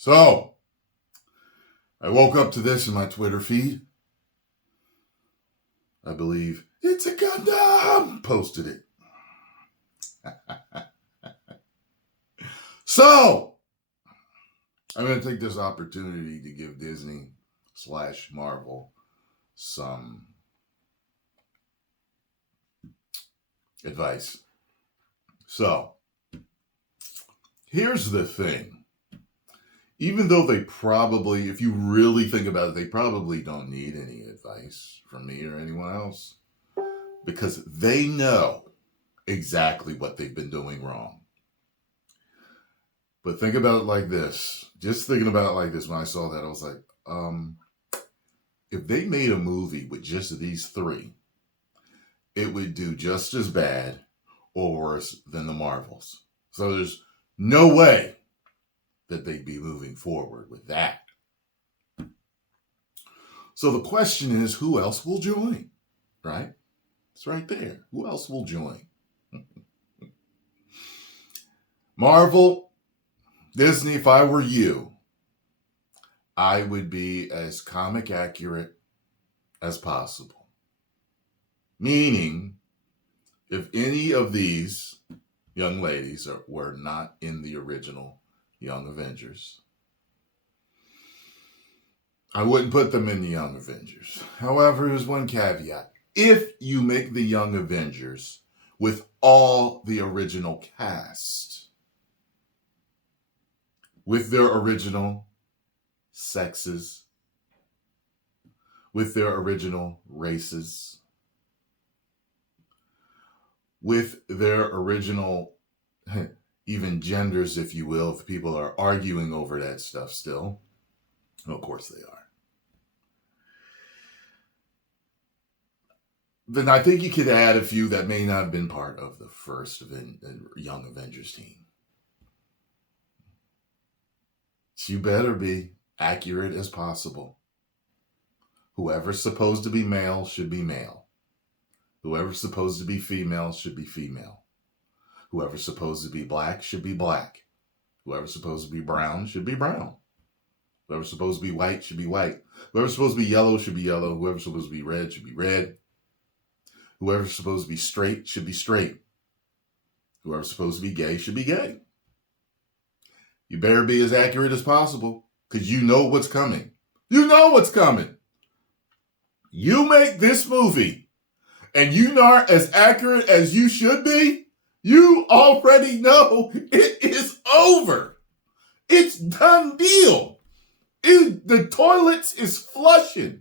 So, I woke up to this in my Twitter feed. I believe It's a Gundam posted it. So, I'm going to take this opportunity to give Disney/Marvel some advice. So, here's the thing. Even though they probably, if you really think about it, they probably don't need any advice from me or anyone else, because they know exactly what they've been doing wrong. But think about it like this. Just thinking about it like this, when I saw that, I was like, if they made a movie with just these three, it would do just as bad or worse than the Marvels. So there's no way that they'd be moving forward with that. So the question is, who else will join? Right? It's right there. Who else will join? Marvel, Disney, if I were you, I would be as comic accurate as possible. Meaning, if any of these young ladies were not in the original Young Avengers, I wouldn't put them in the Young Avengers. However, there's one caveat. If you make the Young Avengers with all the original cast, with their original sexes, with their original races, with their original even genders, if you will, if people are arguing over that stuff still. Well, of course they are. Then I think you could add a few that may not have been part of the first Young Avengers team. You better be accurate as possible. Whoever's supposed to be male should be male. Whoever's supposed to be female should be female. Whoever's supposed to be black should be black. Whoever's supposed to be brown should be brown. Whoever's supposed to be white should be white. Whoever's supposed to be yellow should be yellow. Whoever's supposed to be red should be red. Whoever's supposed to be straight should be straight. Whoever's supposed to be gay should be gay. You better be as accurate as possible, because you know what's coming. You know what's coming. You make this movie, and you not as accurate as you should be, you already know it is over. It's done deal. The toilets is flushing.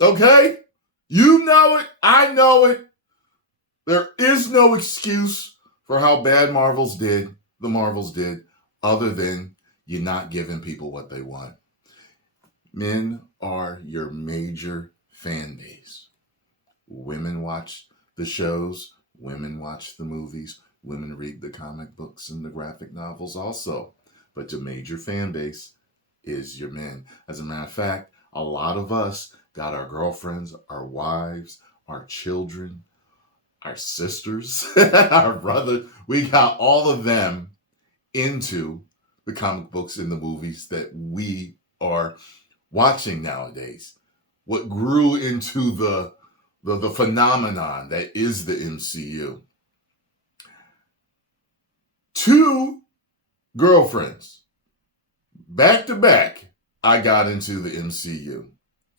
Okay? You know it. I know it. There is no excuse for how bad the Marvels did, other than you're not giving people what they want. Men are your major fan base. Women watch the shows, women watch the movies, women read the comic books and the graphic novels also. But your major fan base is your men. As a matter of fact, a lot of us got our girlfriends, our wives, our children, our sisters, our brothers. We got all of them into the comic books and the movies that we are watching nowadays. What grew into the phenomenon that is the MCU. 2 girlfriends, back to back, I got into the MCU.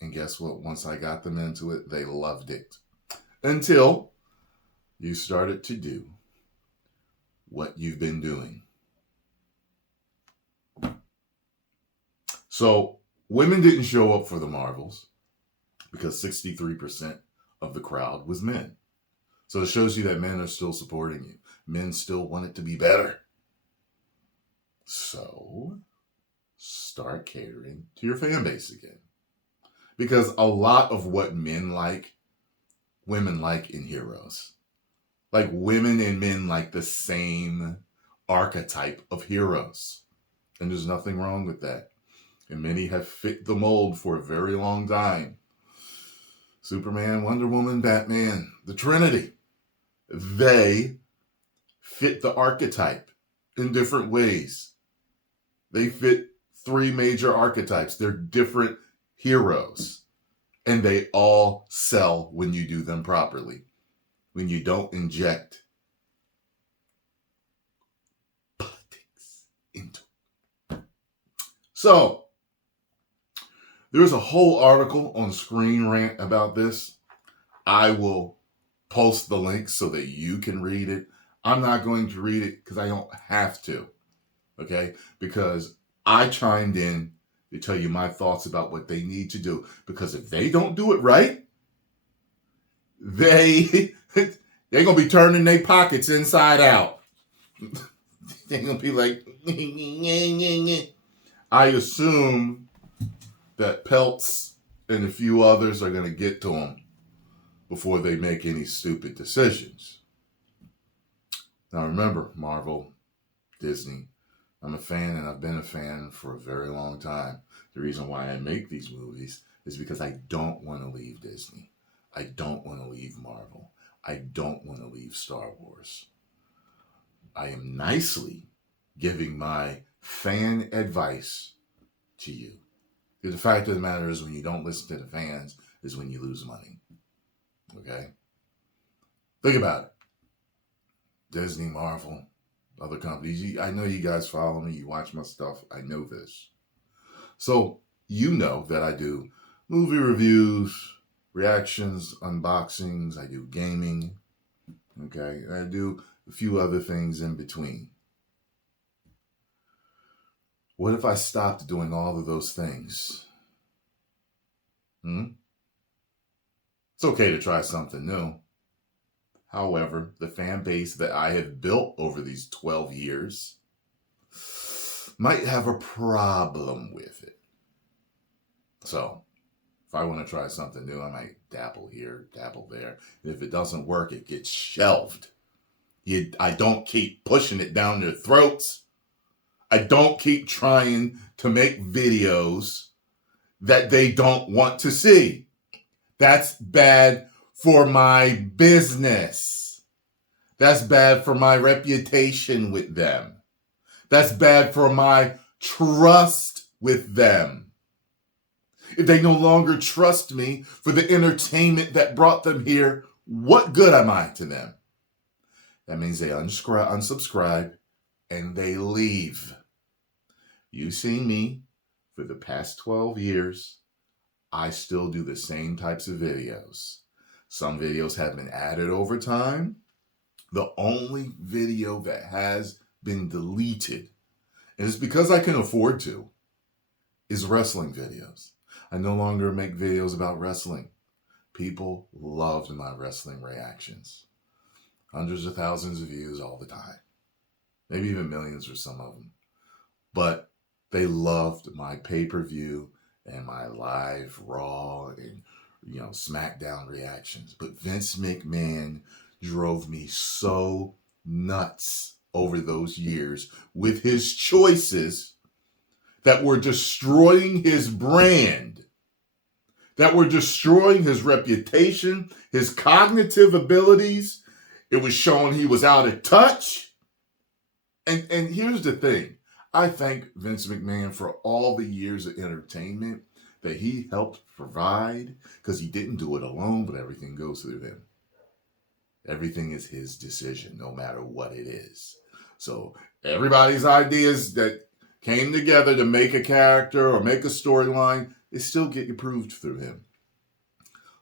And guess what? Once I got them into it, they loved it. Until you started to do what you've been doing. So, women didn't show up for the Marvels because 63% of the crowd was men. So it shows you that men are still supporting you. Men still want it to be better. So, start catering to your fan base again. Because a lot of what men like, women like in heroes. Like women and men like the same archetype of heroes. And there's nothing wrong with that. And many have fit the mold for a very long time. Superman, Wonder Woman, Batman, the Trinity. They fit the archetype. in different ways. They fit 3 major archetypes. They're different heroes. And they all sell when you do them properly. When you don't inject politics into it. So, there's a whole article on Screen Rant about this. I will post the link so that you can read it. I'm not going to read it because I don't have to. Okay? Because I chimed in to tell you my thoughts about what they need to do. Because if they don't do it right, they're going to be turning their pockets inside out. They're going to be like, I assume that Peltz and a few others are going to get to them before they make any stupid decisions. Now remember, Marvel, Disney, I'm a fan and I've been a fan for a very long time. The reason why I make these movies is because I don't want to leave Disney. I don't want to leave Marvel. I don't want to leave Star Wars. I am nicely giving my fan advice to you. The fact of the matter is when you don't listen to the fans is when you lose money. Okay? Think about it. Disney, Marvel, other companies. I know you guys follow me. You watch my stuff. I know this. So you know that I do movie reviews, reactions, unboxings. I do gaming. Okay? And I do a few other things in between. What if I stopped doing all of those things? It's okay to try something new. However, the fan base that I have built over these 12 years might have a problem with it. So, if I want to try something new, I might dabble here, dabble there. And if it doesn't work, it gets shelved. I don't keep pushing it down their throats. I don't keep trying to make videos that they don't want to see. That's bad for my business. That's bad for my reputation with them. That's bad for my trust with them. If they no longer trust me for the entertainment that brought them here, what good am I to them? That means they unsubscribe and they leave. You've seen me for the past 12 years. I still do the same types of videos. Some videos have been added over time. The only video that has been deleted, and it's because I can afford to, is wrestling videos. I no longer make videos about wrestling. People loved my wrestling reactions. Hundreds of thousands of views all the time. Maybe even millions for some of them. But they loved my pay-per-view and my live Raw and SmackDown reactions. But Vince McMahon drove me so nuts over those years with his choices that were destroying his brand, that were destroying his reputation, his cognitive abilities. It was showing he was out of touch. And here's the thing. I thank Vince McMahon for all the years of entertainment that he helped provide, because he didn't do it alone, but everything goes through him. Everything is his decision, no matter what it is. So everybody's ideas that came together to make a character or make a storyline, they still get approved through him.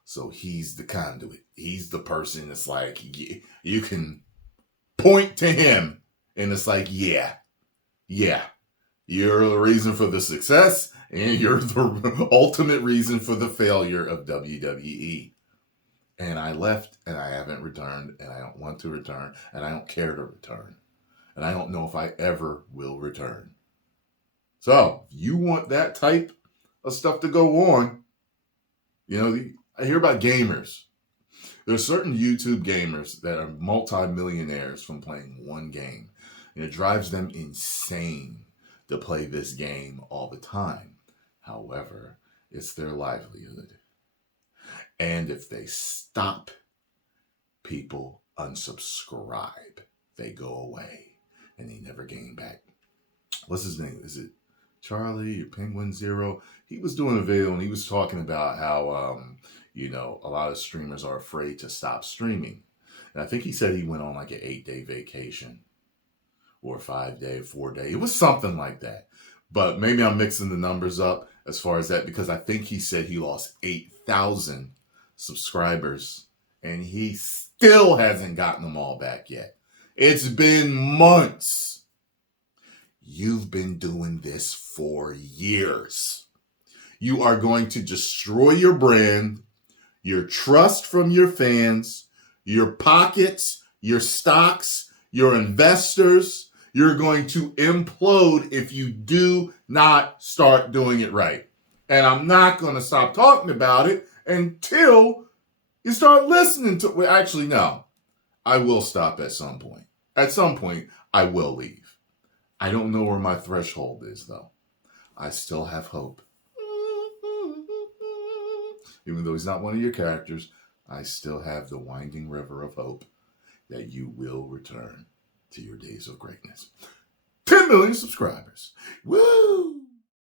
So he's the conduit. He's the person that's like, you can point to him and it's like, yeah, you're the reason for the success and you're the ultimate reason for the failure of WWE. And I left and I haven't returned and I don't want to return and I don't care to return. And I don't know if I ever will return. So if you want that type of stuff to go on, I hear about gamers. There are certain YouTube gamers that are multi-millionaires from playing one game. And it drives them insane to play this game all the time. However, it's their livelihood. And if they stop, people unsubscribe. They go away. and he never gained back. What's his name? Is it Charlie or Penguin Zero? He was doing a video and he was talking about how, a lot of streamers are afraid to stop streaming. And I think he said he went on like an 8-day vacation or a 5-day, 4-day. It was something like that. But maybe I'm mixing the numbers up as far as that, because I think he said he lost 8,000 subscribers and he still hasn't gotten them all back yet. It's been months. You've been doing this for years. You are going to destroy your brand, your trust from your fans, your pockets, your stocks, your investors. You're going to implode if you do not start doing it right. And I'm not going to stop talking about it until you start listening to it. Well, actually, no. I will stop at some point. At some point, I will leave. I don't know where my threshold is, though. I still have hope. Even though he's not one of your characters, I still have the winding river of hope that you will return to your days of greatness. 10 million subscribers. Woo!